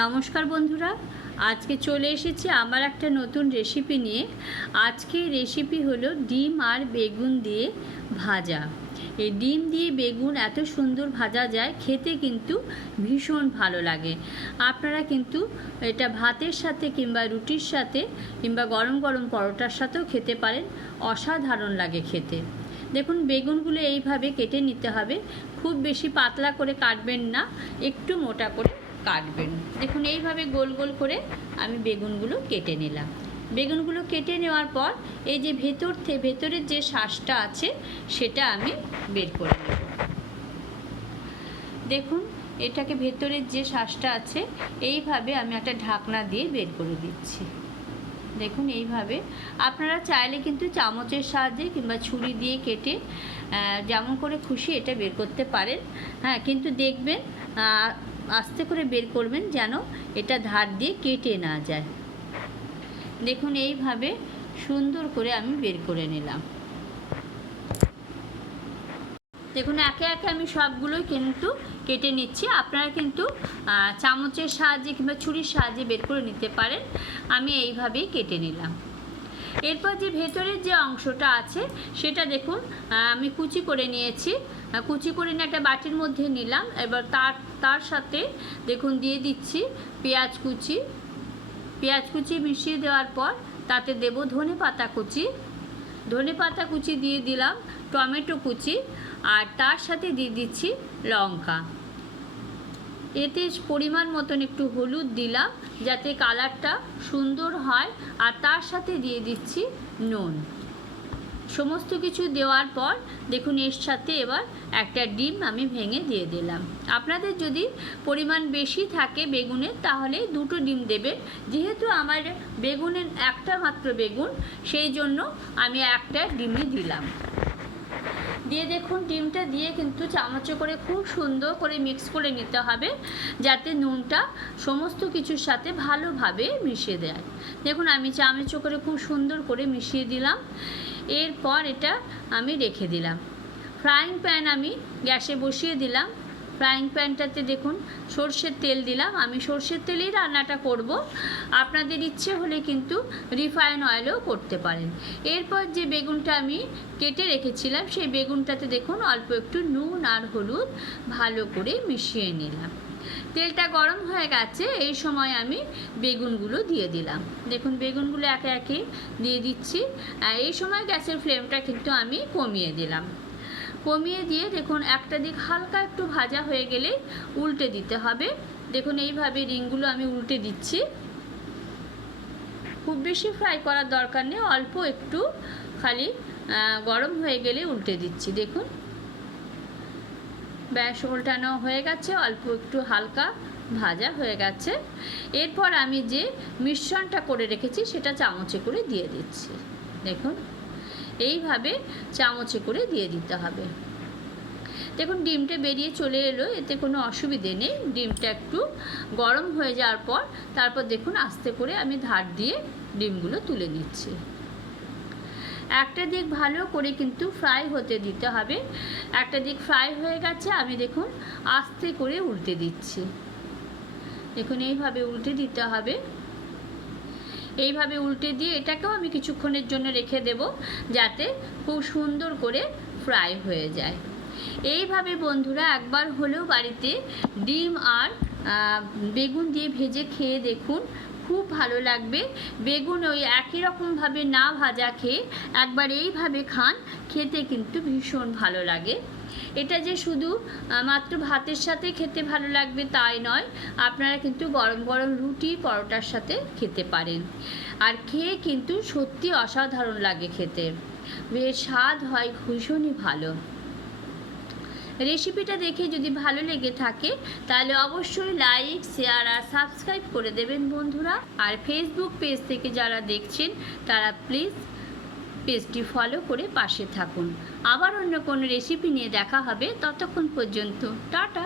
নমস্কার বন্ধুরা, আজকে চলে এসেছি আমার একটা নতুন রেসিপি নিয়ে। আজকে রেসিপি হলো ডিম আর বেগুন দিয়ে ভাজা। এই ডিম দিয়ে বেগুন এত সুন্দর ভাজা যায়, খেতে কিন্তু ভীষণ ভালো লাগে। আপনারা কিন্তু এটা ভাতের সাথে কিংবা রুটির সাথে কিংবা গরম গরম পরোটার সাথেও খেতে পারেন, অসাধারণ লাগে খেতে। দেখুন, বেগুনগুলো এইভাবে কেটে নিতে হবে। খুব বেশি পাতলা করে কাটবেন না, একটু মোটা করে কাটবেন। দেখুন, এইভাবে গোল গোল করে আমি বেগুনগুলো কেটে নিলাম। বেগুনগুলো কেটে নেওয়ার পর এই যে ভেতর থেকে ভেতরের যে শ্বাসটা আছে, সেটা আমি বের করে নেব। দেখুন, এটাকে ভেতরের যে শ্বাসটা আছে, এইভাবে আমি একটা ঢাকনা দিয়ে বের করে দিচ্ছি। দেখুন, এইভাবে। আপনারা চাইলে কিন্তু চামচের সাহায্যে কিংবা ছুরি দিয়ে কেটে যেমন করে খুশি এটা বের করতে পারেন। হ্যাঁ কিন্তু দেখবেন আস্তে করে বের করবেন যেন এটা ধার দিয়ে কেটে না যায়। দেখুন, এইভাবে সুন্দর করে আমি বের করে নিলাম। দেখুন, একে একে আমি সবগুলোই কিন্তু কেটে নিচ্ছি। আপনারা কিন্তু চামচের সাহায্যে কিংবা ছুরির সাহায্যে বের করে নিতে পারেন। আমি এইভাবেই কেটে নিলাম। এরপর যে ভেতরের যে অংশটা আছে, সেটা দেখুন আমি কুচি করে নিয়েছি। কুচি করে নিয়ে একটা বাটির মধ্যে নিলাম। এবার তার তার সাথে দেখুন, দিয়ে দিচ্ছি পেঁয়াজ কুচি। পেঁয়াজ কুচি মিশিয়ে দেওয়ার পর তাতে দেব ধনে পাতা কুচি। ধনে পাতা কুচি দিয়ে দিলাম, টমেটো কুচি, আর তার সাথে দিয়ে দিচ্ছি লঙ্কা। এতে পরিমাণ মতন একটু হলুদ দিলাম, যাতে কালারটা সুন্দর হয়, আর তার সাথে দিয়ে দিচ্ছি নুন। সমস্ত কিছু দেওয়ার পর দেখুন এর সাথে এবার একটা ডিম আমি ভেঙে দিয়ে দিলাম। আপনাদের যদি পরিমাণ বেশি থাকে বেগুনের, তাহলে দুটো ডিম দেবেন। যেহেতু আমার বেগুনের একটা মাত্র বেগুন, সেই জন্য আমি একটা ডিমই দিলাম। দিয়ে দেখুন, ডিমটা দিয়ে কিন্তু চামচে করে খুব সুন্দর করে মিক্স করে নিতে হবে, যাতে নুনটা সমস্ত কিছুর সাথে ভালোভাবে মিশিয়ে দেয়। দেখুন, আমি চামচে করে খুব সুন্দর করে মিশিয়ে দিলাম। এরপর এটা আমি রেখে দিলাম। ফ্রাইং প্যান আমি গ্যাসে বসিয়ে দিলাম। ফ্রাইং প্যানটাতে দেখুন, সর্ষের তেল দিলাম। আমি সর্ষের তেলেই রান্নাটা করব। আপনাদের ইচ্ছে হলে কিন্তু রিফাইন অয়েলও করতে পারেন। এরপর যে বেগুনটা আমি কেটে রেখেছিলাম, সেই বেগুনটাতে দেখুন, অল্প একটু নুন আর হলুদ ভালো করে মিশিয়ে নিলাম। তেলটা গরম হয়ে গেছে, এই সময় আমি বেগুনগুলো দিয়ে দিলাম। দেখুন, বেগুনগুলো একে একে দিয়ে দিচ্ছি। এই সময় গ্যাসের ফ্লেমটা কিন্তু আমি কমিয়ে দিলাম। কমিয়ে দিয়ে দেখুন, একটা দিক হালকা একটু ভাজা হয়ে গেলে উল্টে দিতে হবে। দেখুন, এইভাবে রিংগুলো আমি উল্টে দিচ্ছি। খুব বেশি ফ্রাই করার দরকার নেই, অল্প একটু খালি গরম হয়ে গেলে উল্টে দিচ্ছি। দেখুন, ব্যাস, উল্টানো হয়ে গেছে, অল্প একটু হালকা ভাজা হয়ে গেছে। এরপর আমি যে মিশ্রণটা করে রেখেছি, সেটা চামচে করে দিয়ে দিচ্ছি। দেখুন এইভাবে চামচে করে দিয়ে দিতে হবে। দেখুন, ডিমটা বেরিয়ে চলে এলো, এতে কোনো অসুবিধে নেই। ডিমটা একটু গরম হয়ে যাওয়ার পর তারপর দেখুন, আস্তে করে আমি ধার দিয়ে ডিমগুলো তুলে নিচ্ছি। একটা দিক ভালো করে কিন্তু ফ্রাই হতে দিতে হবে। একটা দিক ফ্রাই হয়ে গেছে, আমি দেখুন, আস্তে করে উল্টে দিচ্ছি। দেখুন, এইভাবে উল্টে দিতে হবে। এইভাবে উল্টে দিয়ে এটাকেও আমি কিছুক্ষণের জন্য রেখে দেব যাতে খুব সুন্দর করে ফ্রাই হয়ে যায়। এইভাবে বন্ধুরা একবার হলেও বাড়িতে ডিম আর বেগুন দিয়ে ভেজে খেয়ে দেখুন, খুব ভালো লাগবে। বেগুন ওই একই রকমভাবে না ভাজা খেয়ে একবার এইভাবে খান, খেতে কিন্তু ভীষণ ভালো লাগে। এটা যে শুধু মাত্র ভাতের সাথে খেতে ভালো লাগবে তাই নয়, আপনারা কিন্তু গরম গরম রুটি পরোটার সাথে খেতে পারেন। আর খেয়ে কিন্তু সত্যি অসাধারণ লাগে খেতে। বেশ স্বাদ হয় ভীষণই ভালো। রেসিপিটা দেখে যদি ভালো লেগে থাকে, তাহলে অবশ্যই লাইক, শেয়ার আর সাবস্ক্রাইব করে দেবেন বন্ধুরা। আর ফেসবুক পেজ থেকে যারা দেখছেন, তারা প্লিজ পেজটি ফলো করে পাশে থাকুন। আবার অন্য কোনো রেসিপি নিয়ে দেখা হবে ততক্ষণ পর্যন্ত। টাটা!